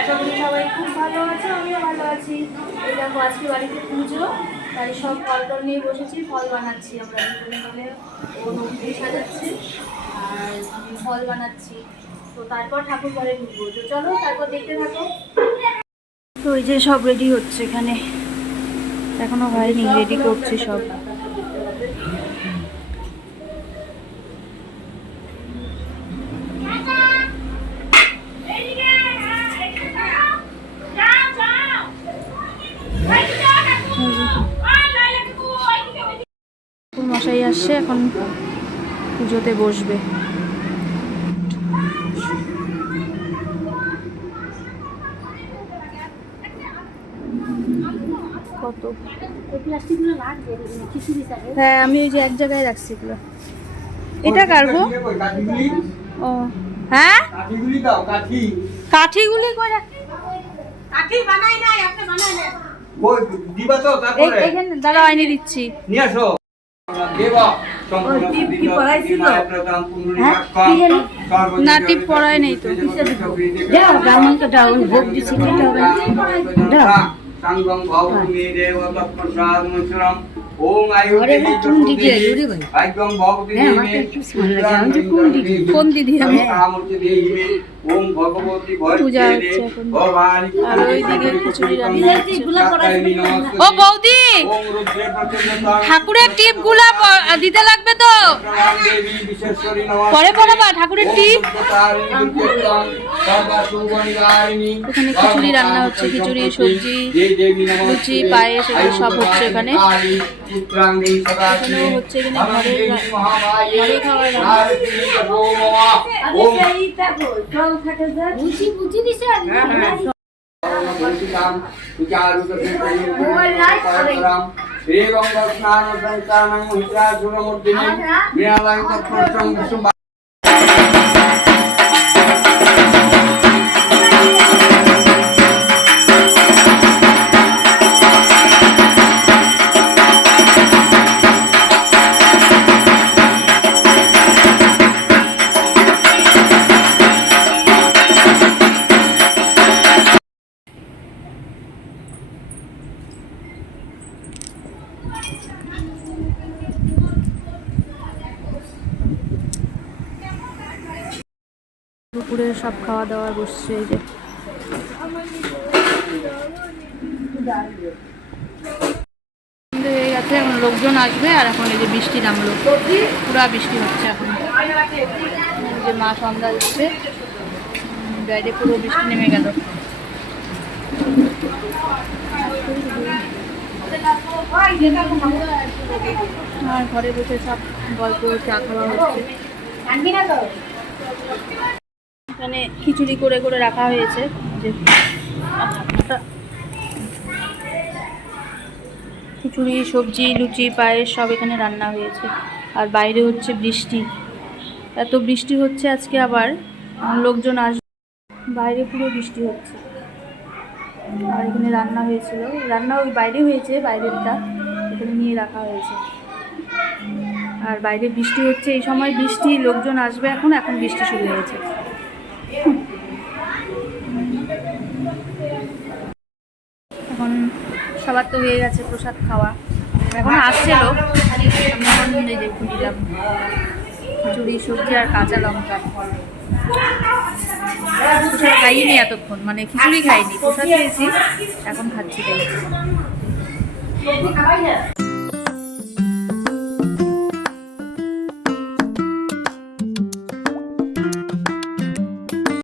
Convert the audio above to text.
আশা সবাই খুব ভালো আছে, আমিও ভালো আছি। এই দেখো, আজকে বাড়িতে পুজো, তাই সব ফল টল নিয়ে বসেছি, ফল বানাচ্ছি আমরা দুজনে সাজাচ্ছি, আর ফল বানাচ্ছি। তো তারপর ঠাকুর ঘরে ঢুকবো। তো চলো, তারপর দেখতে থাকো। তো ওই যে সব রেডি হচ্ছে এখানে। এখনও হয়নি রেডি করছে সব। মশাই আসছে এখন পুজোতে বসবে। কত? হ্যাঁ আমি ওই যে এক জায়গায় রাখছি এগুলো। এটা কাটবো ও হ্যাঁ? কাঠিগুলি দাও কাঠি কাঠিগুলি করে ওই দিবা তো তারপরে। এখানে দাঁড়া আইনে দিচ্ছি। নিয়ে আসো। না, টিপ পড়ায় নেই তো। দাও, ব্রাহ্মণকে দাও, ভোগ দিছি, খেতে হবে না। দাও। সাঙ্গম ভবমি দেব তৎপ্রসাদ মিশ্রম ও বৌদি! ঠাকুরের টিপগুলা দিতে লাগবে তো? নমঃ পরে পড়াবা ঠাকুরের টিপ এখানে খিচুড়ি রান্না হচ্ছে খিচুড়ি সবজি লুচি পায়েস এগুলো সব হচ্ছে এখানে এখানেও হচ্ছে এখানে ঘরে রান্না। శ్రీగంగ స్నాన సంతానం ఉద్రాసురమూర్తిని మీ అలంకృష్ణం দুপুরে সব খাওয়া দাওয়া বসছে এই যে। এখন লোকজন আসবে আর এখন এই যে বৃষ্টি নামলো। পুরা বৃষ্টি হচ্ছে এখন। যে মা সন্ধ্যা দিচ্ছে। বাইরে পুরো বৃষ্টি নেমে গেল। আর ঘরে বসে সব গল্প, চা খাওয়া হচ্ছে। এখানে খিচুড়ি করে করে রাখা হয়েছে। যে খিচুড়ি, সবজি, লুচি, পায়েস সব এখানে রান্না হয়েছে। আর বাইরে হচ্ছে বৃষ্টি। এত বৃষ্টি হচ্ছে আজকে আবার। লোকজন আসবে বাইরে পুরো বৃষ্টি হচ্ছে। আর এখানে রান্না হয়েছিল। রান্না ওই বাইরে হয়েছে, বাইরেরটা। এখানে নিয়ে রাখা হয়েছে। আর বাইরে বৃষ্টি হচ্ছে। এই সময় বৃষ্টি, লোকজন আসবে এখন। এখন বৃষ্টি শুরু হয়েছে। এখন সবার তো হয়ে গেছে প্রসাদ খাওয়া। এখন আসছে লোক এখন এই যে নিলাম। খিচুড়ি, সবজি আর কাঁচা লঙ্কা। প্রসাদ খাইনি এতক্ষণ মানে খিচুড়ি খাইনি, প্রসাদ খেয়েছি, এখন খাচ্ছি তাই।